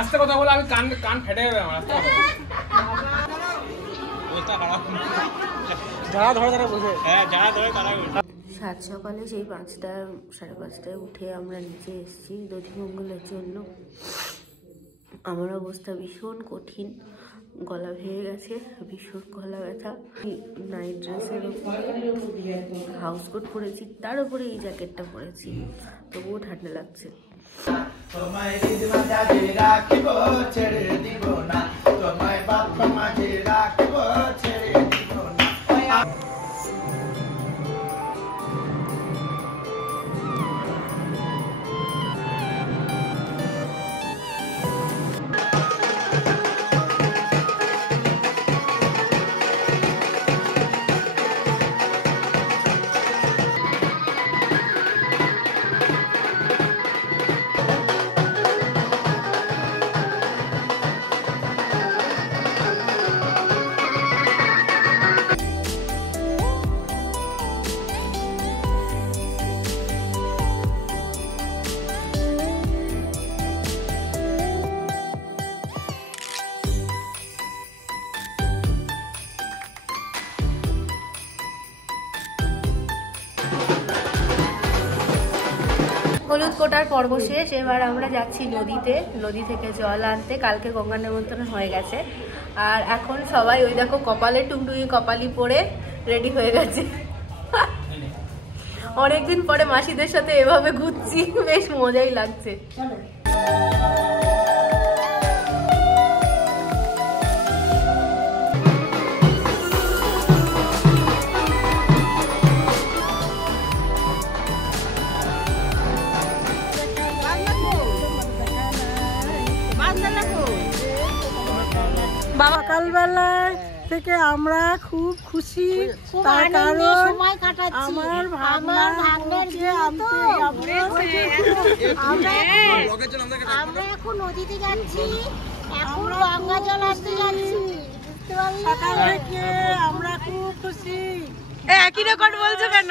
আস্তে কথা বলে আমি কান ফেটে যাবে আমার আস্তে কথা যারা ধরে তারা বসে হ্যাঁ যারা ধরে তারা সাত সকালে সেই 5টা 5:30টায় উঠে আমরা নিচে এসেছি দধিমঙ্গলের জন্য। আমার অবস্থা ভীষণ কঠিন, গলা ভেঙে গেছে, ভীষণ গলা ব্যথা। নাইট ড্রেসের উপরে হাউস কোট পরেছি, তার উপরে এই জ্যাকেটটা পরেছি, তবুও ঠান্ডা লাগছে। হলুদ কোটার পর্ব শেষ, এবার আমরা যাচ্ছি নদীতে, নদী থেকে জল আনতে। কালকে গঙ্গা নিমন্ত্রণ হয়ে গেছে, আর এখন সবাই ওই দেখো কপালে টুংটুঙি কপালি পরে রেডি হয়ে গেছে। অনেকদিন পরে মাসিদের সাথে এভাবে ঘুরছি, বেশ মজাই লাগছে। সকালবেলা থেকে আমরা খুব খুশি, তার কারণ আমার আমরা এখন নদীতে যাচ্ছি, এখন গঙ্গা জল আসতে যাচ্ছি। সকাল থেকে আমরা খুব খুশি। একই রেকর্ড বলছো কেন?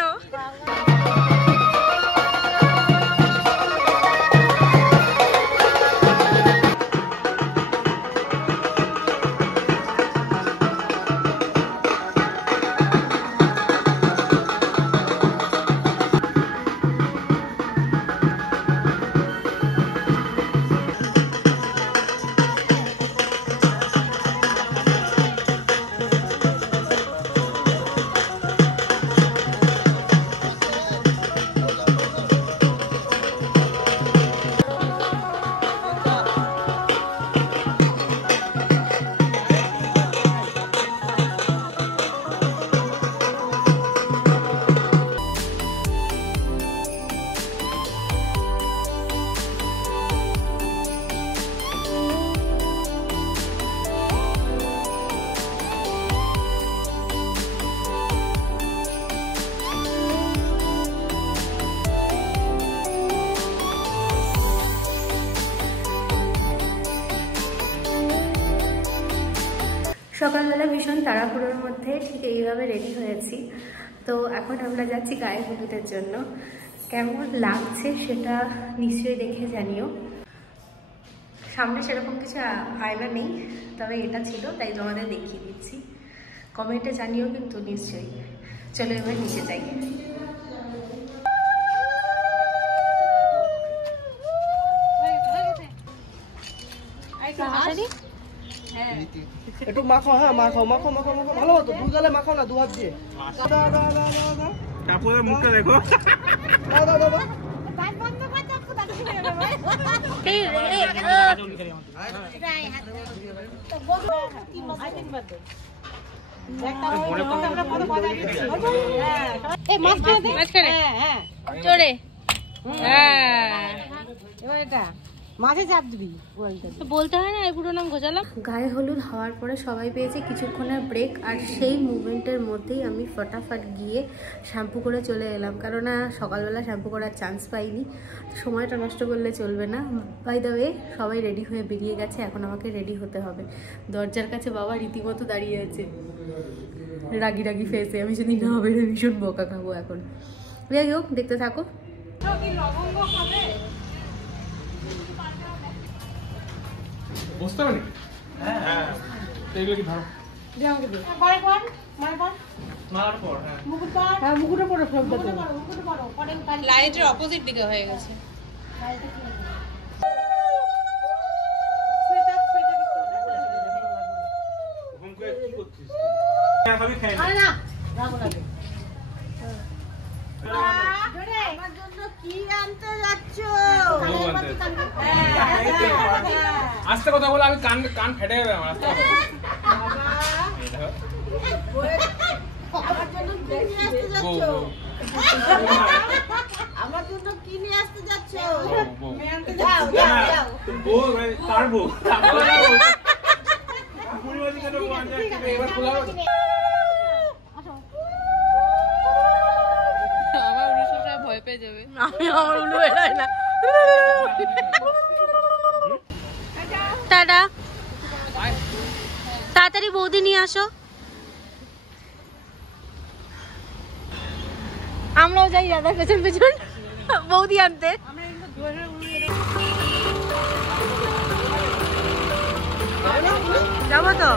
সকালবেলা ভীষণ তাড়াহুড়োর মধ্যে ঠিক এইভাবে রেডি হয়েছি। তো এখন আমরা যাচ্ছি গায়ে হলুদের জন্য। কেমন লাগছে সেটা নিশ্চয়ই দেখে জানিও। সামনে সেরকম কিছু আয়না নেই, তবে এটা ছিল তাই তোমাদের দেখিয়ে দিচ্ছি। কমেন্টে জানিও কিন্তু নিশ্চয়ই। চলো এবার নিচে যাই। একটু মাখো, হ্যাঁ মাখো মাখো মাখো মাখো, ভালো মতো দু গালে মাখো না, 2 হাত দিয়ে। কাপুরের মুখটা দেখো। মাঝে চাপ দিবি, বলতে হয় না এগুলো নাম ঘোচালাম। গায়ে হলুদ হওয়ার পরে সবাই পেয়েছে কিছুক্ষণের ব্রেক, আর সেই মুভমেন্টের মধ্যেই আমি ফটাফট গিয়ে শ্যাম্পু করে চলে এলাম, কারণ সকালবেলা শ্যাম্পু করার চান্স পাইনি। সময়টা নষ্ট করলে চলবে না। বাই দ্য ওয়ে সবাই রেডি হয়ে বেরিয়ে গেছে, এখন আমাকে রেডি হতে হবে। দরজার কাছে বাবা রীতিমতো দাঁড়িয়ে আছে রাগি রাগি ফেসে। আমি যদি না বেরো ভীষণ বকা খাবো এখন। যাই হোক, দেখতে থাকো। বুঝতে পারি হ্যাঁ এইগুলো কি ধরো লাইটের অপোজিট দিকে হয়ে গেছে। আমার জন্য কি আনতে যাচ্ছ? আস্তে কথা বলে আমি কান ফেটে যাবে আমার। আস্তে কথা আমার জন্য কি নিয়ে আসতে যাচ্ছ? আমার জন্য কি নিয়ে আসতে যাচ্ছ? যাও যাও যাও। আমার উড়ুষটা ভয় পেয়ে যাবে। আমি আমার উড়ু বেড়াই না। টাটা, তাড়াতাড়ি বৌদি নিয়ে আসো। আমরাও যাই দাদার পেছন পেছন বৌদি আনতে। যাবো তো।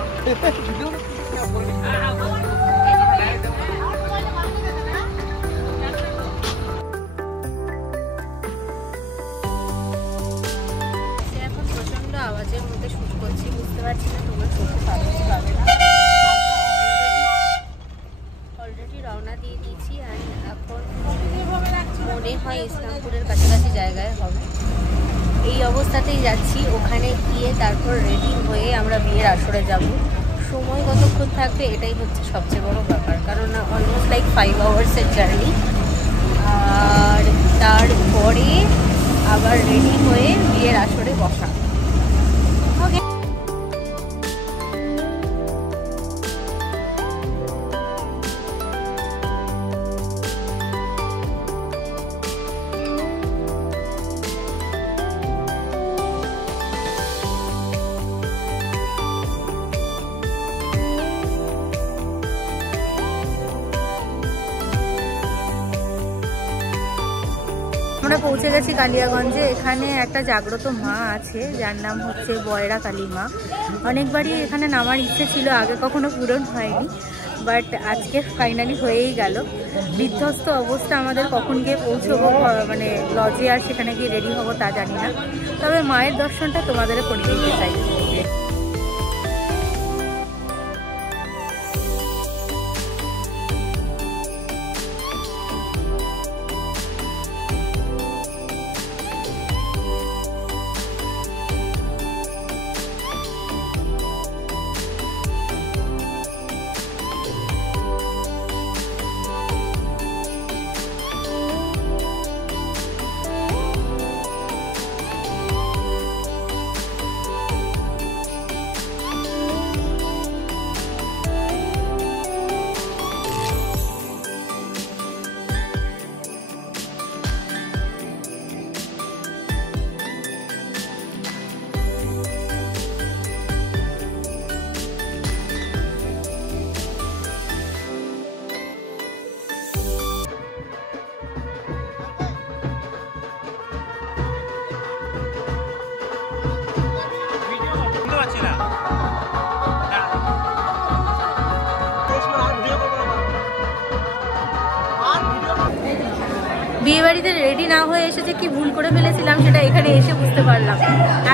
এখন প্রচন্ড আওয়াজের মধ্যে শুট করছি, বুঝতে পারছি না তোমরা শুনতে পাবে কি পাবে না। অলরেডি রওনা দিয়ে দিয়েছি আর এখন মনে হয় ইসলামপুরের কাছাকাছি জায়গায় হবে। এই অবস্থাতেই যাচ্ছি, ওখানে গিয়ে তারপর রেডি হয়ে আমরা বিয়ের আসরে যাব। সময় কতক্ষণ থাকবে এটাই হচ্ছে সবচেয়ে বড় ব্যাপার, কারণ অলমোস্ট লাইক 5 আওয়ার্সের জার্নি। আর তারপরে আবার রেডি হয়ে বিয়ের আসরে বসা। ওকে, আমরা পৌঁছে গেছি কালিয়াগঞ্জে। এখানে একটা জাগ্রত মা আছে যার নাম হচ্ছে বয়রা কালী মা। অনেকবারই এখানে নামার ইচ্ছে ছিল, আগে কখনো পূরণ হয়নি, বাট আজকে ফাইনালি হয়েই গেল। বিধ্বস্ত অবস্থা, আমাদের কখন গিয়ে পৌঁছবো মানে লজে আর সেখানে গিয়ে রেডি হবো তা জানি না, তবে মায়ের দর্শনটা তোমাদের করিয়ে দিতে চাই। বিয়ে বাড়িতে রেডি না হয়ে এসেছে কি ভুল করে ফেলেছিলাম সেটা এখানে এসে বুঝতে পারলাম।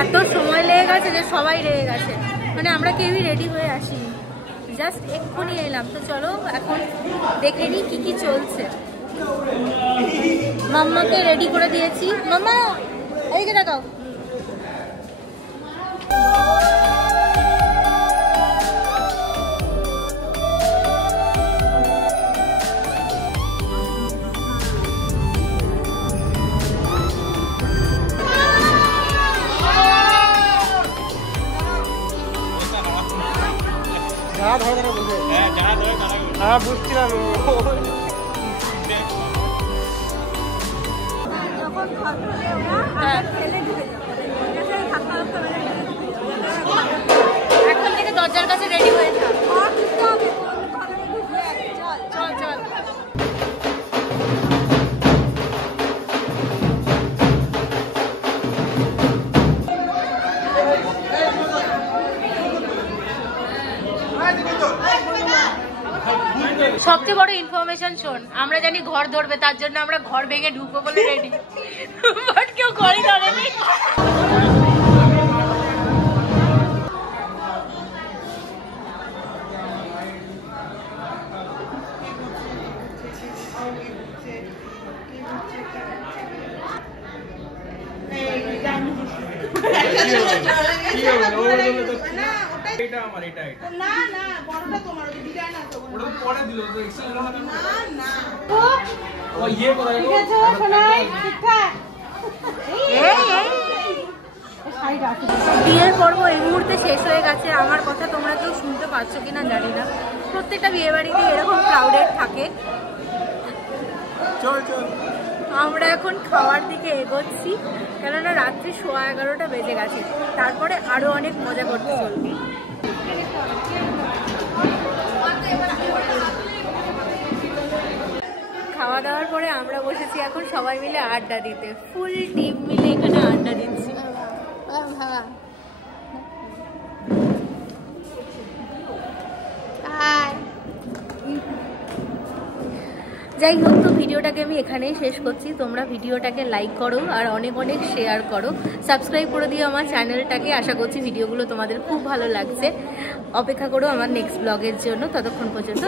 এত সময় লেগে গেছে যে সবাই রেগে গেছে, মানে আমরা কেউই রেডি হয়ে আসিনি, জাস্ট এক্ষুনি এলাম। তো চলো এখন দেখে নিই কি কি চলছে। মাম্মাকে রেডি করে দিয়েছি। মাম্মা এইদিকে দেখাও। বুঝছিলাম এখন থেকে দরজার কাছে রেডি হয়ে যা। চল চল। সবচেয়ে বড় ইনফরমেশন শোন, আমরা জানি ঘর ধরবে, তার জন্য আমরা ঘর ভেঙে ঢুকবো বলে রেডি, বাট কেউ ঘরই ধরেনি। বিয়ের পর্ব এই মুহূর্তে শেষ হয়ে গেছে। আমার কথা তোমরা কেউ শুনতে পাচ্ছ কিনা জানি না, প্রত্যেকটা বিয়ে বাড়িতে এরকম ক্রাউডেড থাকে। আমরা এখন খাওয়ার দিকে এগোচ্ছি, কেননা রাত্রি 11:15 বেজে গেছে, তারপরে আরো অনেক মজা করতে চলবে। খাওয়া দাওয়ার পরে আমরা বসেছি এখন সবাই মিলে আড্ডা দিতে, ফুল টিম মিলে এখানে আড্ডা দিচ্ছি। যাই হোক, তো ভিডিওটাকে আমি এখানেই শেষ করছি। তোমরা ভিডিওটাকে লাইক করো আর অনেক অনেক শেয়ার করো, সাবস্ক্রাইব করে দিও আমার চ্যানেলটাকে। আশা করছি ভিডিওগুলো তোমাদের খুব ভালো লাগছে। অপেক্ষা করো আমার নেক্সট ব্লগের জন্য। ততক্ষণ পর্যন্ত